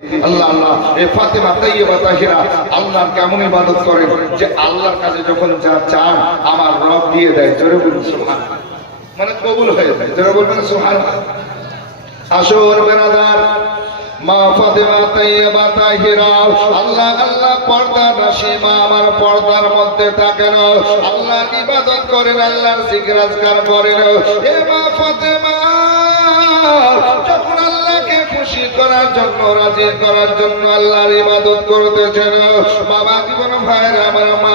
আল্লাহ আল্লাহ। এ ফাতেমা তাইয়্যিবা তাহিরা কেমন ইবাদত যে আল্লাহর কাছে যখন যা চান আমার রব দিয়ে দেয়। জোরে বলুন মানে কবুল হয়ে যায়। জোরে বলবেন আসর বেরাদার মা আল্লাহ আল্লাহ, পর্দা মা আমার পর্দার মধ্যে থাকেন আল্লাহর ইবাদত করেন, আল্লাহর জিকির আজকার করেন। মা ফাতেমা করার জন্য রাজি করার জন্য আল্লাহর ইবাদত করতেছেন বাবা জীবন ভাইয়ের আমার মা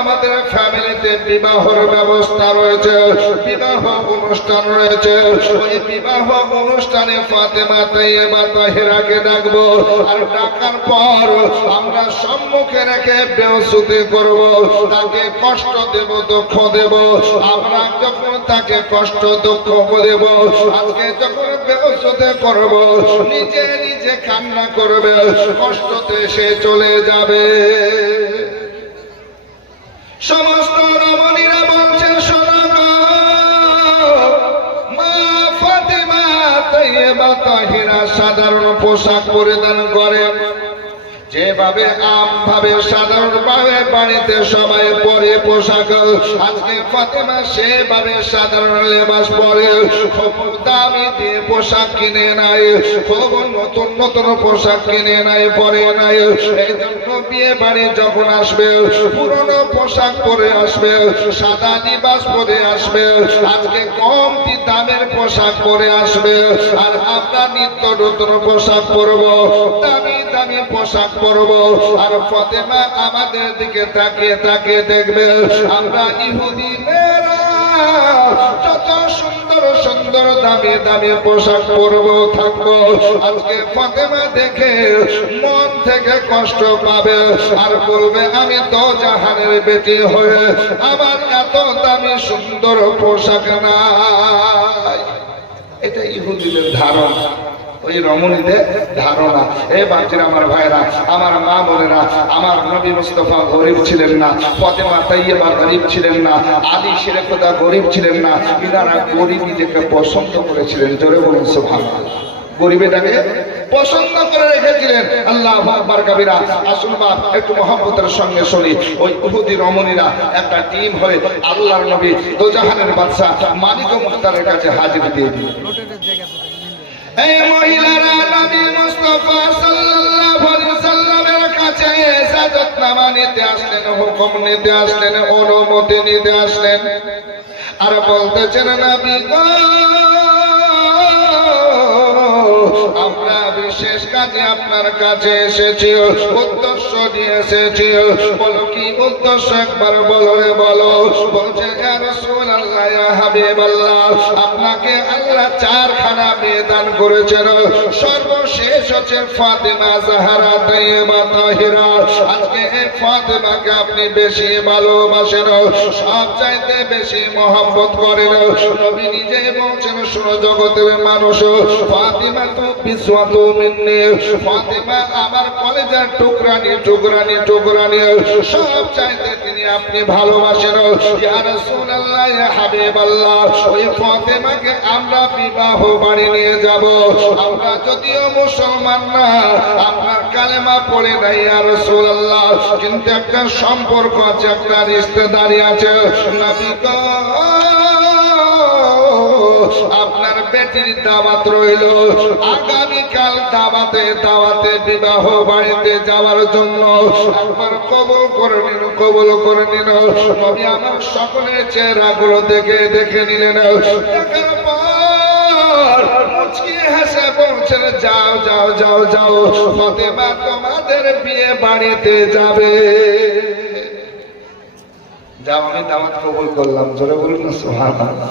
আমাদের ফ্যামিলিতে বিবাহর ব্যবস্থা রয়েছে, বিবাহ অনুষ্ঠান রয়েছে, ওই বিবাহ অনুষ্ঠানে ফাতেমা তাইয়েবা তাহিরাকে ডাকবো আর ডাকার পর আমরা সম্মুখে রেখে বেহসুতি করব, তাকে কষ্ট দেব, দুঃখ দেব। আমরা যখন তাকে কষ্ট, দুঃখ দেব, আজকে যখন বেহসুতে করব, নিজে নিজে কান্না করবে, কষ্টতে সে চলে যাবে। সমস্ত রমণীরা বলছে শোনা গো, মা ফাতেমা তাইয়েবা তাহিরা সাধারণ পোশাক পরিধান করে যেভাবে আম ভাবে সাধারণ ভাবে বাড়িতে সবাই পরে পোশাক, আজকে ফাতেমা সেভাবে সাধারণ লেবাস পরে দামি দিয়ে পোশাক কিনে নাই, খুব নতুন নতুন পোশাক কিনে নাই, পরে নাই। বিয়ে বাড়ি যখন আসবে, পুরনো পোশাক পরে আসবে, সাদা নিবাস পরে আসবে, আজকে কম দামের পোশাক পরে আসবে, আর আমরা নিত্য নতুন পোশাক পরবো, দামি দামি পোশাক পরবো আর ফতেমা আমাদের দিকে তাকিয়ে তাকিয়ে দেখবে, আমরা ইহুদি মেয়েরা যত সুন্দর সুন্দর, দামি দামি পোশাক পরবো, থাকব। আজকে ফতেমা দেখে মন থেকে কষ্ট পাবে আর বলবে, আমি তো জাহানের বেটি হয়ে আমার এত দামি, সুন্দর পোশাক নাই। এটা ইহুদিদের ধারণা। ওই রমণীদের ধারণা। এ বাচ্চারা আমার ভাইরা আমার মা বোনেরা, আমার নবী মুস্তফা গরিব ছিলেন না, ফতেমা তাইয়েবা গরিব ছিলেন না, আলী শেরে গরিব ছিলেন না ইনারা গরিব নিজেকে পছন্দ করেছিলেন। জোরে বলুন সুবহান গরিবেটাকে পছন্দ করে রেখেছিলেন। আল্লাহ আকবার কাবিরা, আসুন বাপ একটু মহব্বতের সঙ্গে শুনি। ওই উহুদি রমণীরা একটা টিম হয়ে আল্লাহর নবী দোজাহানের বাদশা মালিক ও মুখতারের কাছে হাজির দিয়ে দিল এই মহিলারা নবী মুস্তাফা সাল্লাল্লাহু আলাইহি সাল্লামের কাছে ইজাজতনামা নিতে আসলেন, হুকুম নিতে আসলেন, অনুমতি নিতে আসলেন। আর বলতেছেন, নবী গো বিশেষ কাজে আপনার কাছে এসেছি। উদ্দেশ্য নিয়ে এসেছি। বলো কি উদ্দেশ্য? একবার বলো রে, বলো। বলছে আপনাকে আল্লাহ চারখানা মেয়ে দান করেছেন। সর্বশেষ হচ্ছে ফাতেমা জাহারা তাইয়্যিবা তাহিরা। আজকে এই ফাতেমাকে আপনি বেশি ভালোবাসেন সব চাইতে বেশি মহব্বত করেন। নবী নিজে বলছেন, শুনো, জগতের মানুষ ফাতিমা তো বিশ্বত আমার বিবাহ বাড়ি নিয়ে যাব। আমরা যদিও মুসলমান না আপনার কালেমা পড়ে নাই ইয়া রাসূলুল্লাহ। কিন্তু একটা সম্পর্ক আছে, একটা রিশতেদারি আছে। আপনার বেটির দাওয়াত রইল। আগামীকাল দাওয়াতে দাওয়াতে বিবাহ বাড়িতে যাওয়ার জন্য একবার কবল করে নিন, কবল করে নিন। নবী আমার সকলের চেহারাগুলো দেখে দেখে নিলেন। যাও যাও যাও যাও তোমাদের বিয়ে বাড়িতে যাবে। যাও, আমি দাওয়াত কবুল করলাম। জোরে বলুন না, সুবহানাল্লাহ।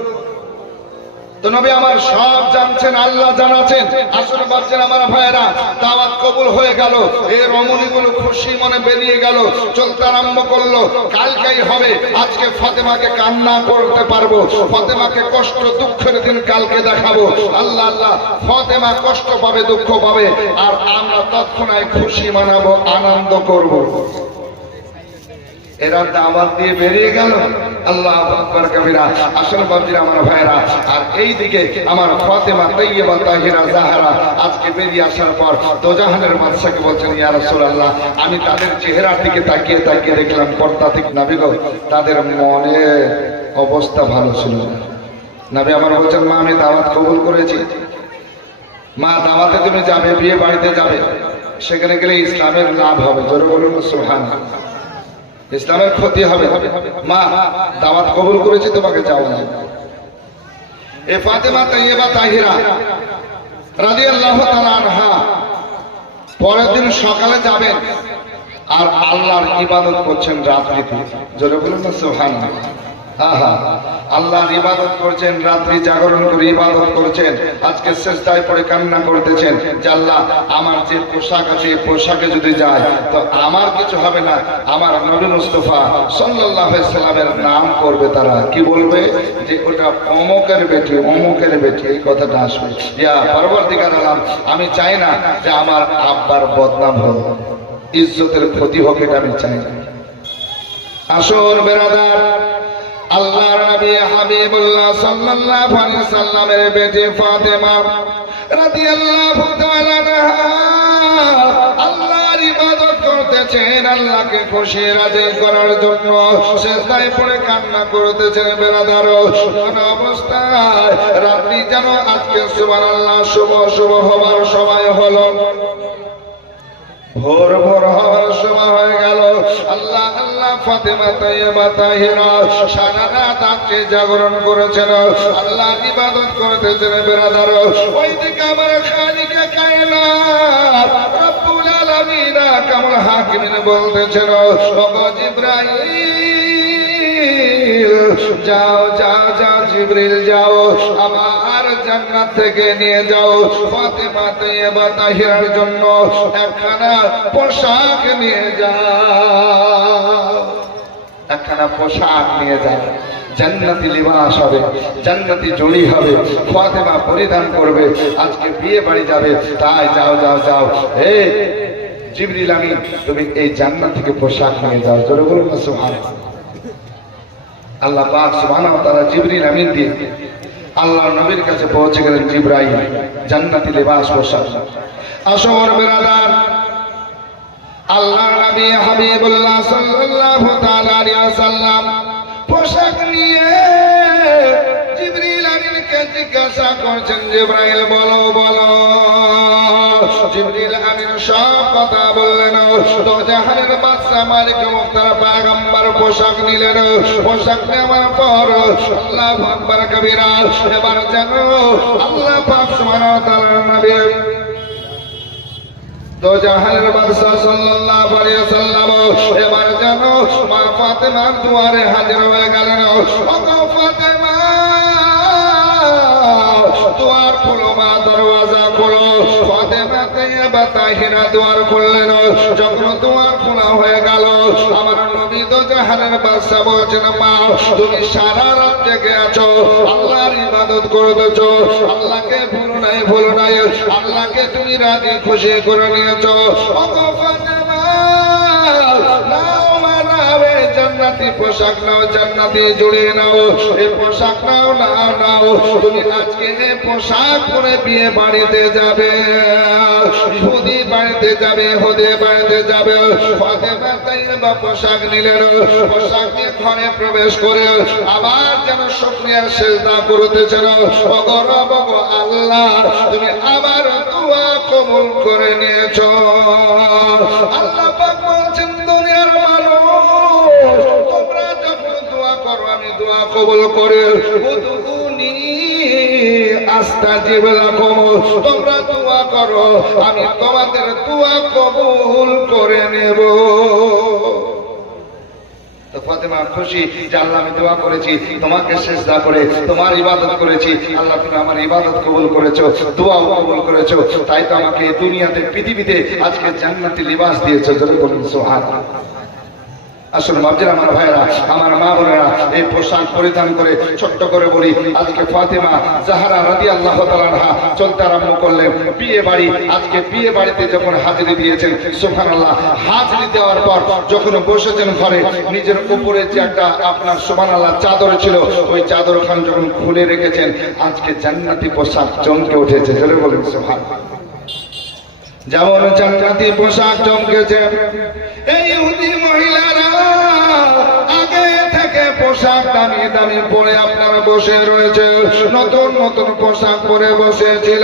তো নবী আমার সব জানছেন, আল্লাহ জানাছেন। আসলে ভাবছেন আমার ভাইয়েরা, দাওয়াত কবুল হয়ে গেল। এই রমণীগুলো খুশি মনে বেরিয়ে গেল। চলতে আরম্ভ করল। কালকেই হবে। আজকে ফাতেমাকে কান্না করতে পারব। ফাতেমাকে কষ্ট, দুঃখের দিন কালকে দেখাবো। আল্লাহ আল্লাহ, ফাতেমা কষ্ট পাবে, দুঃখ পাবে। আর আমরা তৎক্ষণাৎ খুশি মানাবো, আনন্দ করব। এরা দাওয়াত দিয়ে বেরিয়ে গেল। আল্লাহ আকবার কবিরা, আসল বাবজির আমার ভাইরা আর এই দিকে আমার ফাতেমা তাইয়্যিবা তাহিরা জাহারা আজকে বেরিয়ে আসার পর দোজাহানের বাদশাকে বলছেন, ইয়া রাসূলুল্লাহ, আমি তাদের চেহারার দিকে তাকিয়ে তাকিয়ে দেখলাম, পর্দা থেকে নাবি গো তাদের মনে অবস্থা ভালো ছিল না। নাবি আমার বলছেন, মা, আমি দাওয়াত কবুল করেছি। মা দাওয়াতে তুমি যাবে, বিয়ে বাড়িতে যাবে। সেখানে গেলে ইসলামের লাভ হবে। জোরে বলুন ইসলামের ক্ষতি হবে। মা, দাওয়াত কবুল করেছি, তোমাকে যাওয়া না এ ফাতেমা তাইয়েবা তাহিরা রাজি তাআলা আনহা, পরের দিন সকালে যাবেন আর আল্লাহর ইবাদত করছেন রাত্রিতে। জোরে বলুন না সুবহানাল্লাহ। আহা আল্লাহর ইবাদত করছেন, রাত্রি জাগরণ করে ইবাদত করছেন, আজকে শেষদায় পড়ে কান্না করতেছেন, যে আল্লাহ, আমার যে পোশাক আছে, এই পোশাকে যদি যায়, তো আমার কিছু হবে না। আমার নবী মুস্তফা সাল্লাল্লাহু আলাইহি সাল্লামের নাম করবে তারা। কি বলবে? যে ওটা অমুকের বেটি অমুকের বেটি, এই কথাটা আসবে। ইয়া পরবর্তীকার আলাম, আমি চাই না যে আমার আব্বার বদনাম হোক, ইজ্জতের ক্ষতি হোক, এটা আমি চাই না। আসুন বেরাদার আল্লাহর নবী হাবিবুল্লাহ সাল্লাল্লাহু আলাইহি সাল্লামের বেটি ফাতেমা রাদিয়াল্লাহু তাআলা আল্লাহর ইবাদত করতেছেন, আল্লাহকে খুশি রাজি করার জন্য। সেজদায় পড়ে কান্না করতেছেন বেরাদার। কোন অবস্থায় রাত্রি যেন আজকে সুবহানাল্লাহ, শুভ শুভ হবার সময় হলো। ভোর ভোর হওয়ার সময় হয়ে গেল। আল্লাহ জাগরণ করেছেন। আল্লাহ ইবাদত করতেছেন বেরাদার। ওইদিকে আমার খালিকে কায়নাত রব্বুল আলামিন বলতেছেন যাও যাও যাও জিব্রিল যাও, আমার জান্নাত থেকে নিয়ে যাও। ফাতেমা তাইয়্যিবা তাহিরার জন্য একখানা পোশাক নিয়ে যাও। একখানা পোশাক নিয়ে যাও। জান্নাতি লিবাস হবে, জান্নাতি জড়ি হবে, ফাতেমা পরিধান করবে, আজকে বিয়ে বাড়ি যাবে, তাই যাও যাও যাও। হে জিবরিল আমি তুমি এই জান্নাত থেকে পোশাক নিয়ে যাও। জোরে বলুন না সুবহানাল্লাহ। আল্লাহ পাক ওয়া তাআলা জিবরিল আমিন দিয়ে আল্লাহ নবীর কাছে পৌঁছে গেলেন জিবরাইল, জান্নাতি লিবাস পোশাক। আসর বেরাদার আল্লাহ নবী হাবিবুল্লাহ সাল্লাল্লাহু তাআলা আলাইহি ওয়াসাল্লাম পোশাক নিয়ে জিজ্ঞাসা করছেন জিব্রাইল, বলো বলো। জিবরিল আমিন সব কথা বললেন। তো জাহানের বাদশা মালিক মুক্তার পাগম্বর পোশাক নিলেন। পোশাক নেওয়ার পর আল্লাহ আকবার কবিরা, এবার যেন আল্লাহ পাক সুবহানাহু ওয়া তাআলার নবী তো জাহানের বাদশাহ সাল্লাল্লাহু আলাইহি ওয়াসাল্লাম, এবার যেন মা ফাতেমার দুয়ারে হাজির হয়ে গেলেন। খুলো, মা দরওয়াজা খুলো। ফাতেমা দুয়ার খুললেন। যখন দুয়ার খোলা হয়ে গেল, আমার নবী তো জাহানের বাদশাহ বলছেন, মা, তুমি সারা রাত জেগে আছো, আল্লাহর ইবাদত করতেছো আল্লাহকে ভুলো নাই ভুলো নাই, আল্লাহকে তুমি রাজি খুশি করে নিয়েছো। ও জান্নাতি পোশাক নাও, জান্নাতি জুড়ে নাও। এ পোশাক নাও নাও নাও। তুমি আজকে এ পোশাক পরে বিয়ে বাড়িতে যাবে। ইহুদি বাড়িতে যাবে হদে বাড়িতে যাবে। ফাতেমা তাইয়্যিবা পোশাক নিলেন। পোশাক নিয়ে ঘরে প্রবেশ করে আবার যেন শুকরিয়া সেজদা করতেছেন। অগরব আল্লাহ, তুমি আবার দোয়া কবুল করে নিয়েছ। আল্লাহ পাক কবুল করে। উদুনি আস্তাজিব লাকুম তোমরা দোয়া করো, আমি তোমাদের দোয়া কবুল করে নেব। তোমার ইবাদত করেছি। আল্লাহ, তুমি আমার ইবাদত কবুল করেছ করেছ। তাই তো আমাকে দুনিয়াতে, পৃথিবীতে আজকে জান্নাতি লিবাস দিয়েছ সোহান আসলে ভাবছেন আমার ভাইরা আমার মা বোনেরা, এই পোশাক পরিধান করে ছোট্ট করে বলি, আজকে ফাতেমা জাহারা রাদি আল্লাহ তালানহা চলতে আরম্ভ করলেন বিয়ে বাড়ি। আজকে বিয়ে বাড়িতে যখন হাজিরি দিয়েছেন সুফান আল্লাহ হাজিরি দেওয়ার পর যখন বসেছেন ঘরে, নিজের উপরে যে একটা আপনার সুমান আল্লাহ চাদর ছিল, ওই চাদর খান যখন খুলে রেখেছেন, আজকে জান্নাতি পোশাক চমকে উঠেছে। জোরে বলেন সুফান যেমন জান্নাতি পোশাক চমকেছে, এই থেকে পোশাক দামি দামি পরে আপনারা বসে রয়েছে। নতুন নতুন পোশাক পরে বসেছিল।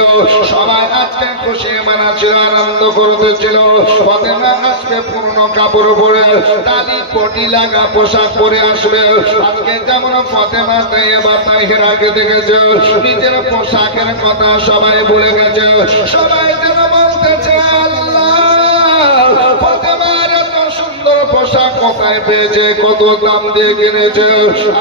সবাই আজকে খুশি মানাছিল আনন্দ করতেছিল। ফতেমা পুরনো কাপড় পরে তালি পটি লাগা পোশাক পরে আসবে। আজকে যেমন ফতেমা এবার তাই হেরাকে দেখেছে। নিজের পোশাকের কথা সবাই ভুলে গেছে। সবাই যেন বলতেছে আল্লাহ পোশাক কোথায় পেয়েছে, কত দাম দিয়ে কিনেছে?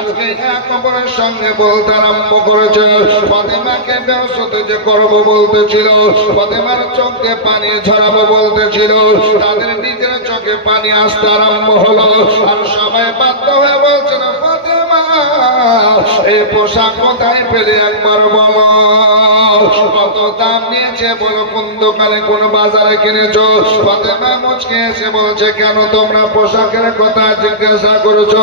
আজকে এক অপরের সঙ্গে বলতে আরম্ভ করেছে। ফাতেমাকে ব্যবসাতে যে করব বলতেছিল, ফাতেমার চোখে পানি ঝরাবো বলতেছিল। তাদের নিজের চোখে পানি আসতে আরম্ভ হলো। আর সবাই বাধ্য হয়ে বলছে না ফতেমা এই পোশাক কোথায় পেলে একবার বলো? কত দাম নিয়েছে বলো? কোন দোকানে, কোন বাজারে কিনেছো? ফতেমা মুচকে এসে বলছে, কেন তোমরা পোশাকের কথা জিজ্ঞাসা করেছ?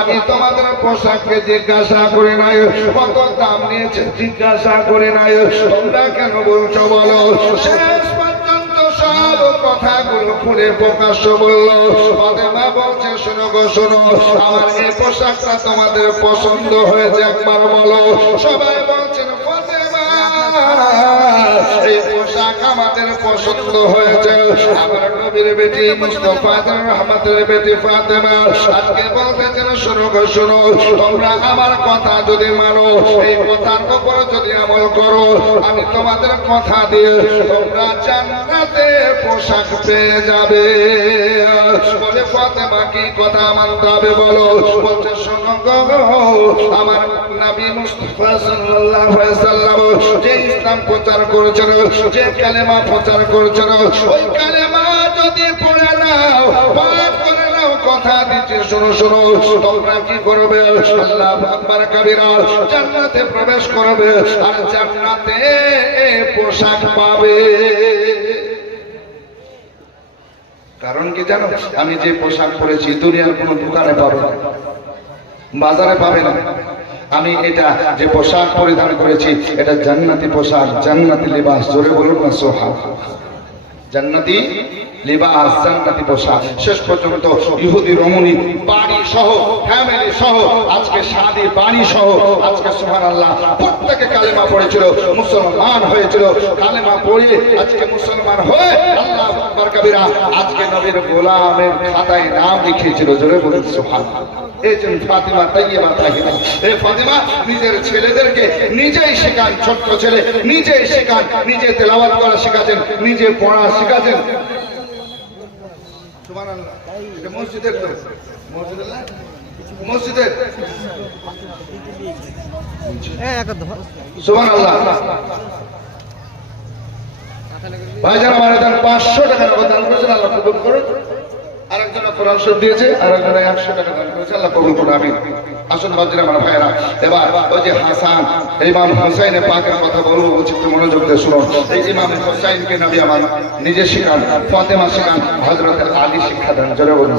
আমি তোমাদের পোশাককে জিজ্ঞাসা করে নাই। কত দাম নিয়েছে জিজ্ঞাসা করে নাই। তোমরা কেন বলছো বলো? শেষ কথাগুলো খুলে প্রকাশ্য বলল, ফাতেমা বলছে, শোনো গো, শোনো, আমার এই পোশাকটা তোমাদের পছন্দ হয়েছে, একবার বলো। সবাই বলছেন পোশাক আমাদের পছন্দ হয়েছে। আমার নবীর বেটি মুস্তফা রহমতের বেটি ফাতেমা। আজকে বলতেছেন, শোনো গো, শোনো, তোমরা আমার কথা যদি মানো, এই কথার উপর যদি আমল করো, আমি তোমাদের কথা দিয়ে তোমরা জান্নাতে পোশাক পেয়ে যাবে। বলে ফাতেমা কি কথা মানতে হবে বলো? বলছে, শোনো গো, আমার নবী মুস্তফা সাল্লাল্লাহু আলাইহি সাল্লাম যে ইসলাম প্রচার করেছেন যে কালেমা প্রচার করেছেন ওই কালেমা যদি পড়ে নাও, পাঠ করে নাও, কথা শোনো শোনো। তোমরা কি করবে? আল্লাহ জান্নাতে প্রবেশ করবে আর জান্নাতে পোশাক পাবে। কারণ কি জানো? আমি যে পোশাক পরেছি, দুনিয়ার কোনো দোকানে পাবে না, বাজারে পাবে না। আমি এটা যে পোশাক পরিধান করেছি, এটা জান্নাতি পোশাক, জান্নাতি লিবাস, জোরে বলুন না সোহা জান্নাতি জান্নাতি পোশাক। শেষ পর্যন্ত ইহুদি, রমণী, বাড়ি সহ ফ্যামিলি সহ, আজকে বাড়ি সহ, আজকে আল্লাহ প্রত্যেকে কালেমা পড়েছিল, মুসলমান হয়েছিল। কালেমা পড়ে আজকে মুসলমান হয়ে আল্লাহ আজকে নবীর গোলামের খাতায় নাম লিখিয়েছিল, জোরে বলুন, সুহান। তাইয়েবা ফাতিমা নিজের ছেলেদেরকে নিজেই শেখান ছোট্ট ছেলে নিজেই শেখান নিজে তেলাওয়াত করা শেখাচ্ছেন নিজে পড়া এটা মসজিদের মসজিদের? ভাইজান আমার দান পাঁচশো টাকা দান করেছেন আল্লাহ কবুল করুন আরেকজন কোরআন দিয়েছে কবুল করুন আমি আসুন বাজির আমার ভাইয়েরা, এবার ওই যে হাসান ইমাম হুসাইনের পাকের কথা বলব, বলছি মনোযোগ দিয়ে এই ইমাম হুসাইনকে আমার নিজে শিখান, ফাতেমা শিখান হজরত আলী শিক্ষা দেন, জোরে বলুন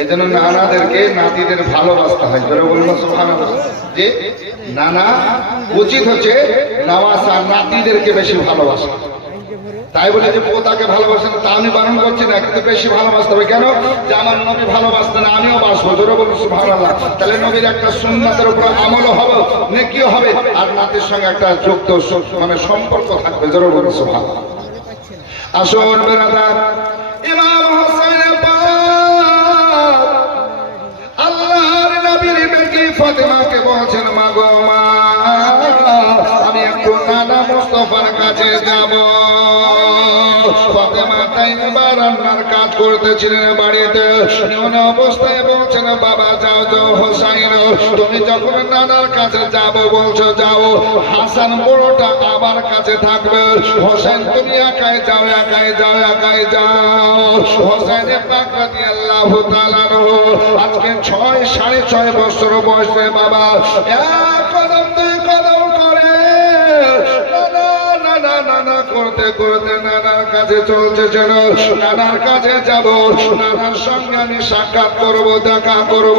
এই জন্য নানাদেরকে নাতিদের ভালোবাসতে হয়। জোরে বলব সোহান যে নানা উচিত হচ্ছে নামাজ নাতিদেরকে বেশি ভালোবাসা। তাই বলে যে পোতাকে ভালোবাসেন তা আমি বারণ করছি না, কিন্তু বেশি ভালোবাসতে হবে। কেন? যে আমার নবী ভালোবাসতে না আমিও বাসবো। জোরে বলুন সুবহানাল্লাহ। তাহলে নবীর একটা সুন্নাতের উপর আমলও হবে, নেকিও হবে, আর নাতির সঙ্গে একটা যুক্ত মানে সম্পর্ক থাকবে। জোরে বলুন সুবহানাল্লাহ। আসুন বেরাদার ইমাম বেটি ফাতেমাকে বলছেন মাগো মা মুস্তফার কাছে যাব। রান্নার কাজ বাড়িতে। অবস্থায় বাবা, যাও যাও তুমি নানার কাছে বলছো, যাও কাছে থাকবে। হোসেন, তুমি একাই একাই যাও একাই যাও। আজকে ছয়, সাড়ে ছয় বছর বয়সে, বাবা, এক করতে করতে নানার কাছে চলছে যেন। নানার কাছে যাব, নানার সঙ্গে আমি সাক্ষাৎ করব, দেখা করব।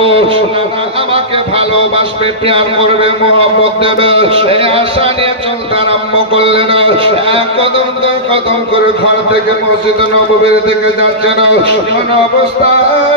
নানা আমাকে ভালোবাসবে, প্যার করবে মোহাম্মত দেবে। এই আশা নিয়ে চলতে আরম্ভ করলেন এক কদম কদম করে ঘর থেকে মসজিদ নববীর দিকে যাচ্ছেন এমন অবস্থায়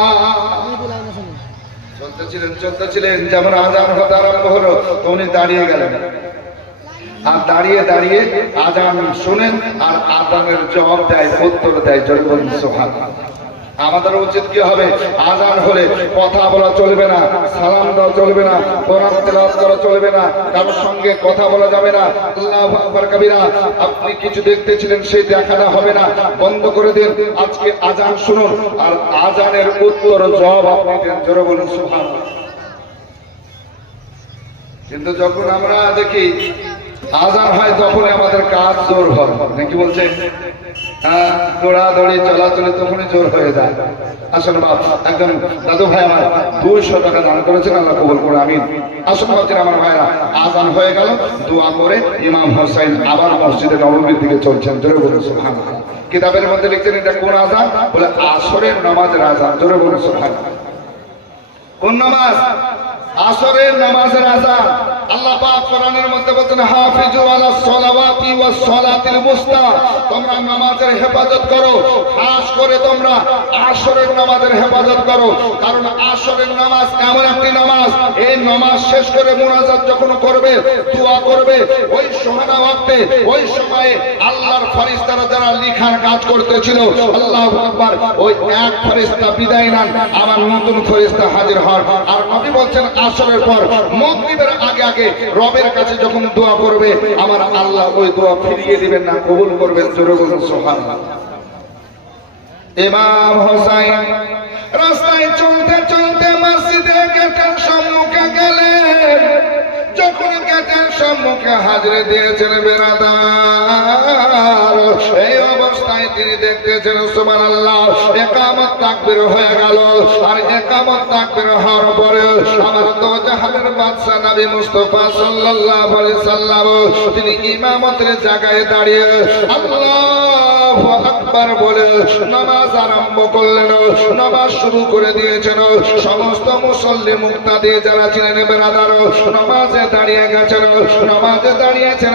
ছিলেন যেমন আজান হতে আরম্ভ হলো, উনি দাঁড়িয়ে গেলেন। আর দাঁড়িয়ে দাঁড়িয়ে আজান শুনেন, আর আজানের জবাব দেয়, উত্তর দেয় জয় সোহাগ। আমাদের উচিত কি হবে? আজান হলে কথা বলা চলবে না, সালাম দেওয়া চলবে না, কোরআন তেলাওয়াত করা চলবে না, কারোর সঙ্গে কথা বলা যাবে না। আল্লাহু আকবার কবিরা, আপনি কিছু দেখতেছিলেন, সেই দেখানো হবে না। বন্ধ করে দিন, আজকে আজান শুনুন, আর আজানের উত্তর জবাব আপনি দেন, জোরে বলুন সুবহান কিন্তু যখন আমরা দেখি আজান হয় তখন আমাদের কাজ জোর হয়, নাকি বলছে হ্যাঁ দৌড়াদৌড়ি, চলাচলে তখনই জোর হয়ে যায়। আসলে বাপ, একজন দাদু ভাই আমার দুইশো টাকা দান করেছেন, আল্লাহ কবুল করে আমি আসুন ভাবছেন আমার ভাইরা, আজান হয়ে গেল, দোয়া করে ইমাম হোসাইন আবার মসজিদে নবমীর দিকে চলছেন, জোরে বলে সুহান কিতাবের মধ্যে লিখছেন, এটা কোন আজান? বলে, আসরের নামাজের আজান, জোরে বলে সুহান কোন নামাজ? আসরের নামাজের আজান। যখন করবে, দোয়া করবে, ওই সোহানা ওয়াক্তে ওই সময়ে আল্লাহর ফেরেশতারা যারা লিখার কাজ করতেছিল, আল্লাহু ওই এক ফেরেশতা বিদায় নেন, আবার নতুন ফেরেশতা হাজির হন। আর নবী বলছেন, আসরের পর মাগরিবের আগে আগে রবের কাছে যখন দোয়া করবে, আমার আল্লাহ ওই দোয়া ফিরিয়ে দিবেন না, কবুল করবেন, জোরে বলুন সোহান ইমাম হোসাইন রাস্তায় চলতে চলতে মসজিদে গেটের সম্মুখে গেলেন। যখন গেটের সম্মুখে হাজরে দিয়েছেন অবস্থায় তিনি দেখতেছেন সুমান আল্লাহ একামত তাকবির হয়ে গেল। আর একামত তাকবির হওয়ার পরে আমার তো জাহানের বাদশা নবী মুস্তফা সাল্লাল্লাহু আলাইহি সাল্লাম, তিনি ইমামতের জায়গায় দাঁড়িয়ে আল্লাহু আকবার বলে নামাজ আরম্ভ করলেন, নামাজ শুরু করে দিয়েছেন। সমস্ত মুসল্লি মুক্তা দিয়ে যারা ছিলেন, বেরাদার, নামাজে দাঁড়িয়ে গেছেন। নামাজে দাঁড়িয়েছেন